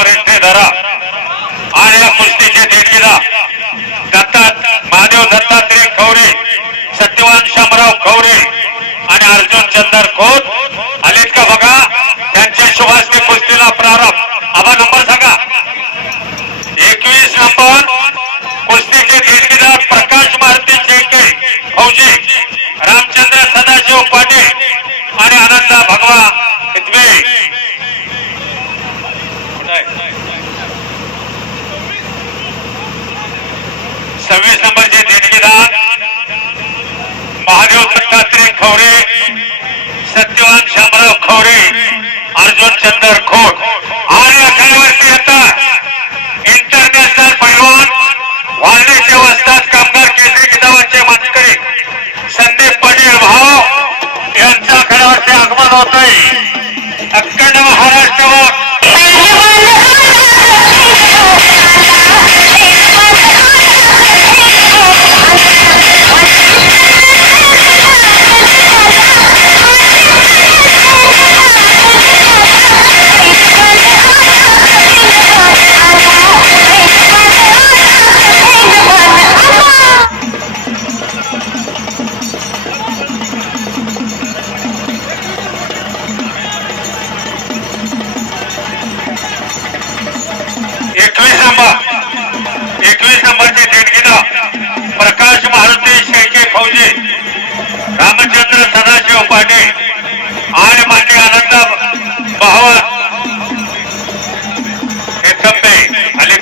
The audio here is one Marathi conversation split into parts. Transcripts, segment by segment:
रेठे धरा. आणि या कुस्तीचे देखीला. दत्तात महादेव दत्तात्रय खवरे सत्यवान शामराव खवरे आणि अर्जुन चंदर खोत. आलेत का बघा? त्यांच्या शुभास्ते कुस्तीला प्रारंभ. आबा नंबर सांगा. एकवीस नंबर. कुस्तीचे देणगीदार प्रकाश मारुती शेटे फौजी रामचंद्र सदाशिव पाटील आणि आनंदा भगवा. सव्वीस नंबरचे देणगीदार महादेव दत्तात्रय खवरे.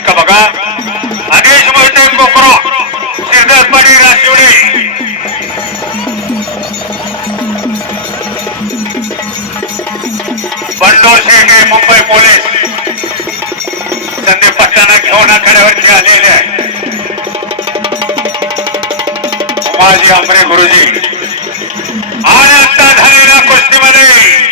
का बघा? अनिश मोहिते कोकरो सिद्धार्थवाडी राशिवडी बंडोर शेखे मुंबई पोलीस. संदीप पट्टाना घेऊन आखाड्यावरती आलेले आहे. उमाजी आंबरे गुरुजी. आणि आता झालेल्या कुस्तीमध्ये